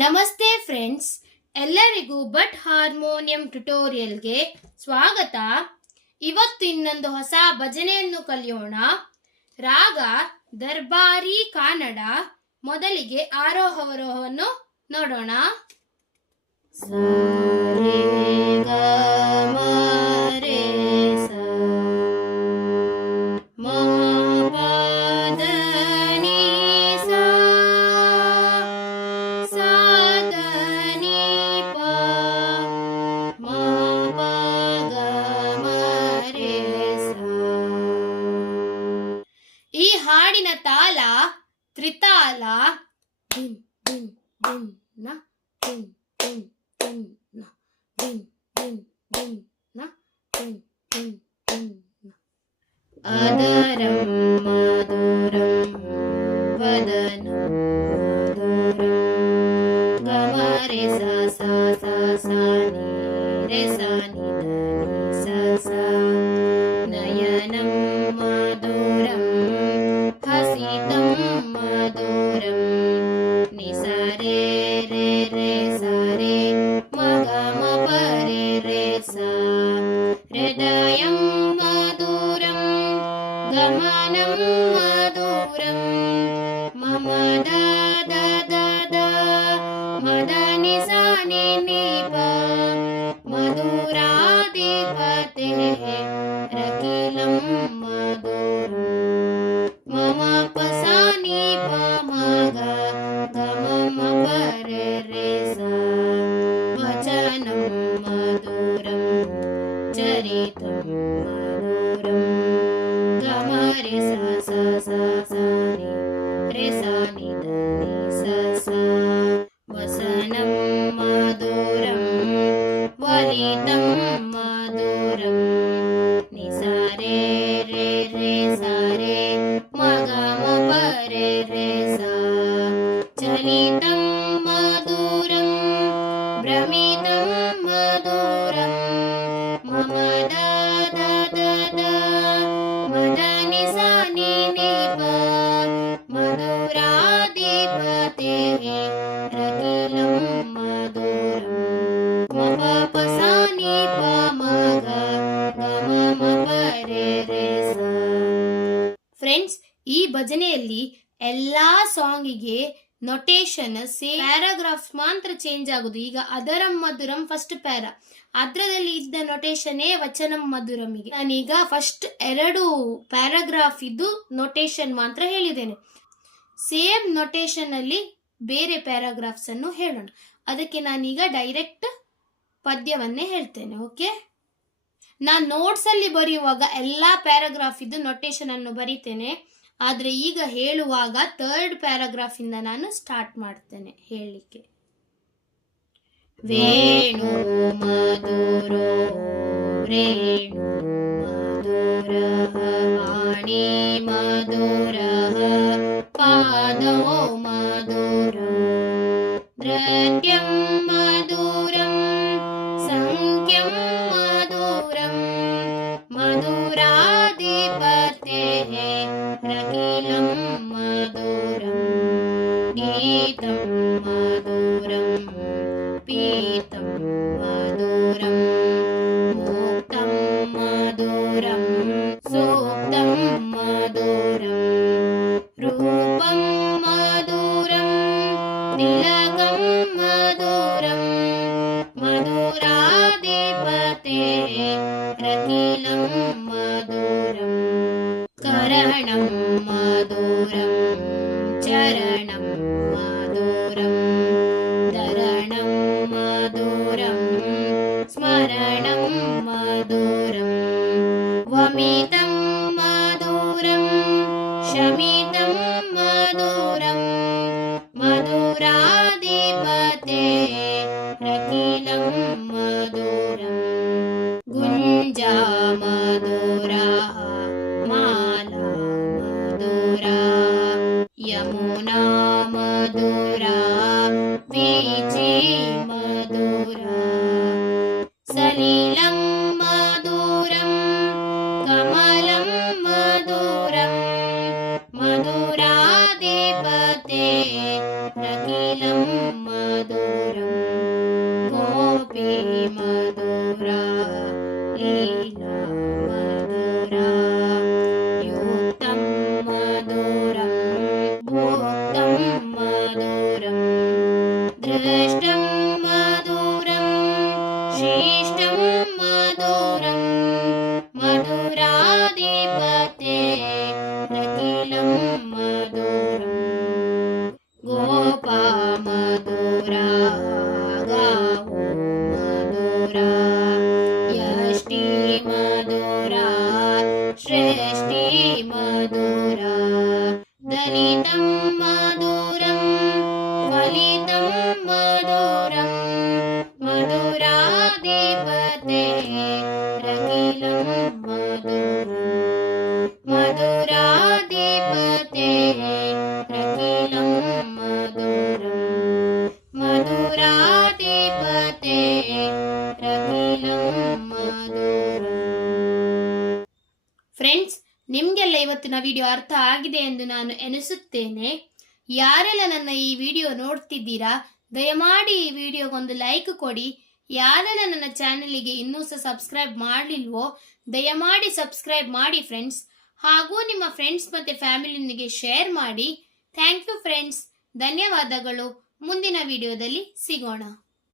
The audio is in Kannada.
ನಮಸ್ತೆ ಫ್ರೆಂಡ್ಸ್, ಎಲ್ಲರಿಗೂ ಬಟ್ ಹಾರ್ಮೋನಿಯಂ ಟ್ಯುಟೋರಿಯಲ್ಗೆ ಸ್ವಾಗತ. ಇವತ್ತು ಇನ್ನೊಂದು ಹೊಸ ಭಜನೆಯನ್ನು ಕಲಿಯೋಣ. ರಾಗ ದರ್ಬಾರಿ ಕನ್ನಡ. ಮೊದಲಿಗೆ ಆರೋಹವರೋಹವನ್ನು ನೋಡೋಣ. ಈ ಹಾಡಿನ ತಾಲ ತ್ರಿತಾಲ. ಧಿಂ ಧಿಂ ಧಿಂ ನ ಧಿಂ ಧಿಂ ಧಿಂ ನ ಧಿಂ ಧಿಂ ಧಿಂ ನ ಧಿಂ ಧಿಂ ಧಿಂ ನ. ಅದರಂ ಮಧುರಂ ವದನಂ ಮಧುರಂ ಗಮ ರೆ ಸ ಸ ಸ ಸ ನಿ ರೆ ಸ ನಿ ದ ನಿ ಸ ಸ. ನಯನಂ ಮಧುರಂ ಹಸಿತಂ ಮಧುರಂ ನಿ ಸ ರೇ ರೇ ರೇ ಸ ರೇ ಮ ಗ ಮ ಪ ರೇ ರೇ ಸ. ಹೃದಯಂ ಮಧುರಂ ಗಮನಂ ಮಧುರಂ ಮಮ ದ ದ ದ ದ ಮದ ನಿ ಸ ನಿ ನಿ ಪ. ಮಧುರಾಧಿಪತೆಃ ರಕಿಲಂ ಮಧುರಂ ಮಮ ಪ ಸ ನಿ ಪ ಮ ಗ ಗ ಮ ಮ ಪ ರೇ ರೇ ಸ. ವಚನಂ ಮಧುರಂ ಚರಿತಂ ಮಧುರಂ ಗಮ ರೆ ಸ ಸ ಸ ಸ ನಿ ರೆ ಸ ನಿ ದ ನಿ ಸ ಸ. ವಸನಂ ಮಧುರಂ ವಲಿತಂ ಮಧುರಂ ನಿ ಸ ರೇ ರೇ ರೇ ಸ ರೇ ಮ ಗ ಮ ಪ ರೇ ರೇ ಸ. ಚಲಿತಂ ಮಧುರಂ ಭ್ರಮಿತಂ ಮಧುರಂ ಮಮ ದ ದ ದ ದ ಮದ ನಿ ಸ ನಿ ನಿ ಪ. ಮಧುರಾಧಿಪತೆಃ ರಕಿಲಂ ಮಧುರಂ ಮ ಪ ಪ ಸ ನಿ ಪ ಮ ಗ ಗ ಮ ಮ ಪ ರೇ ರೇ ಸ. ಫ್ರೆಂಡ್ಸ್, ಈ ಭಜನೆಯಲ್ಲಿ ಎಲ್ಲಾ ಸಾಂಗಿಗೆ ನೊಟೇಷನ್ ಪ್ಯಾರಾಗ್ರಾಫ್ಸ್ ಮಾತ್ರ ಚೇಂಜ್ ಆಗುದು. ಈಗ ಅದರಂ ಮಧುರಂ ಫಸ್ಟ್ ಪ್ಯಾರಾ, ಅದ್ರದಲ್ಲಿ ಇದ್ದ ನೊಟೇಷನ್ನೇ ವಚನಂ ಮಧುರಮಿಗೆ. ನಾನೀಗ ಫಸ್ಟ್ 2 ಪ್ಯಾರಾಗ್ರಾಫ್ ಇದ್ದು ನೊಟೇಷನ್ ಮಾತ್ರ ಹೇಳಿದ್ದೇನೆ. ಸೇಮ್ ನೊಟೇಷನ್ ಅಲ್ಲಿ ಬೇರೆ ಪ್ಯಾರಾಗ್ರಾಫ್ಸ್ ಅನ್ನು ಹೇಳೋಣ. ಅದಕ್ಕೆ ನಾನೀಗ ಡೈರೆಕ್ಟ್ ಪದ್ಯವನ್ನೇ ಹೇಳ್ತೇನೆ. ಓಕೆ, ನಾನು ನೋಟ್ಸ್ ಅಲ್ಲಿ ಬರೆಯುವಾಗ ಎಲ್ಲಾ ಪ್ಯಾರಾಗ್ರಾಫ್ ಇದ್ದು ನೊಟೇಷನ್ ಅನ್ನು ಬರೀತೇನೆ. ಆದ್ರೆ ಈಗ ಹೇಳುವಾಗ 3rd ಪ್ಯಾರಾಗ್ರಾಫ್ ಇಂದ ನಾನು ಸ್ಟಾರ್ಟ್ ಮಾಡ್ತೇನೆ ಹೇಳಲಿಕ್ಕೆ. ವೇಣು ಮಧುರೋ ರೇಣು ಮಧುರಃ ವಾಣಿ ಮಧುರಃ ಪಾದೋ ಮಧುರಂ ನೃತ್ಯಂ ಮಧುರಂ ಸಂಖ್ಯಂ ಮಧುರಂ ಮಧುರಾಧಿಪತೆಃ ರಕಿಲಂ ಮಧುರಂ ಗೀತಂ ಮಧುರಂ ಪೀತಂ ಮಧುರಂ ಮುಕ್ತಂ ಮಧುರಂ ಸೂಕ್ತಂ ಮಧುರಂ ರೂಪಂ ಮಧುರಂ ತಿಲಕಂ ಮಧುರಂ ಮಧುರಾಧಿಪತೆಃ ರಕಿಲಂ ಮಧುರಂ ಕರಣಂ ಮಧುರಂ ಚರಣಂ ಮಧುರಂ ಧರಣಂ ಮಧುರಂ ಸ್ಮರಣಂ ಮಧುರಂ ವಮಿತಂ ಮಧುರಂ ಶಮಿತಂ ಮಧುರಂ ಮಧುರಾಧಿಪತೆಃ ರಕಿಲಂ ಮಧುರಂ ಗುಂಜಾ ಮಧುರಾ ಮಾಲಾ ಮಧುರಾ ಯಮುನಾ ಮಧುರಾ ವೀಚಿ ಮಧುರಾ ಸಲಿಲಂ ಮಧುರಂ ಕಮಲಂ ಮಧುರಂ ಮಧುರಾಧಿಪತೆಃ ರಕಿಲಂ ಮಧುರಂ ಗೋಪಿ ಮಧುರ ಲೀಲಾ ಮಧುರ ಯುಕ್ತಂ ಮಧುರಂ ಭುಕ್ತಂ ಮಧುರಂ ದೃಷ್ಟಂ ಮಧುರಂ ಶಿಷ್ಟಂ ಮಧುರಂ ಮಧುರಾಧಿಪತೆ ರತಿಲಂ ಮಧುರಂ ಗೋಪ ಮಧುರ ಗಾವೋ ಮಧುರ ಯಷ್ಟಿ ಮಧುರ ಶ್ರೇಷ್ಠಿ ಮಧುರ ದಲಿತಂ ಮಧುರಂ ಫಲಿತಂ ಮಧುರಂ ಮಧುರಾಧಿಪತೆ ರತಿಲಂ ಮಧುರಂ ಮಧುರಾಧಿಪತೆ ರತಿಲಂ ಮಧುರಂ ಮಧುರಾಧಿಪತೆ ರತಿಲಂ ಮಧುರಂ. ಫ್ರೆಂಡ್ಸ್, ನಿಮಗೆಲ್ಲ ಇವತ್ತಿನ ವಿಡಿಯೋ ಅರ್ಥ ಆಗಿದೆ ಎಂದು ನಾನು ಎನಿಸುತ್ತೇನೆ. ಯಾರೆಲ್ಲ ನನ್ನ ಈ ವಿಡಿಯೋ ನೋಡ್ತಿದ್ದೀರಾ, ದಯಮಾಡಿ ಈ ವಿಡಿಯೋಗೊಂದು ಲೈಕ್ ಕೊಡಿ. ಯಾರೆಲ್ಲ ನನ್ನ ಚಾನಲಿಗೆ ಇನ್ನೂ ಸಹ ಸಬ್ಸ್ಕ್ರೈಬ್ ಮಾಡಲಿಲ್ವೋ ದಯಮಾಡಿ ಸಬ್ಸ್ಕ್ರೈಬ್ ಮಾಡಿ ಫ್ರೆಂಡ್ಸ್. ಹಾಗೂ ನಿಮ್ಮ ಫ್ರೆಂಡ್ಸ್ ಮತ್ತು ಫ್ಯಾಮಿಲಿನಿಗೆ ಶೇರ್ ಮಾಡಿ. ಥ್ಯಾಂಕ್ ಯು ಫ್ರೆಂಡ್ಸ್, ಧನ್ಯವಾದಗಳು. ಮುಂದಿನ ವಿಡಿಯೋದಲ್ಲಿ ಸಿಗೋಣ.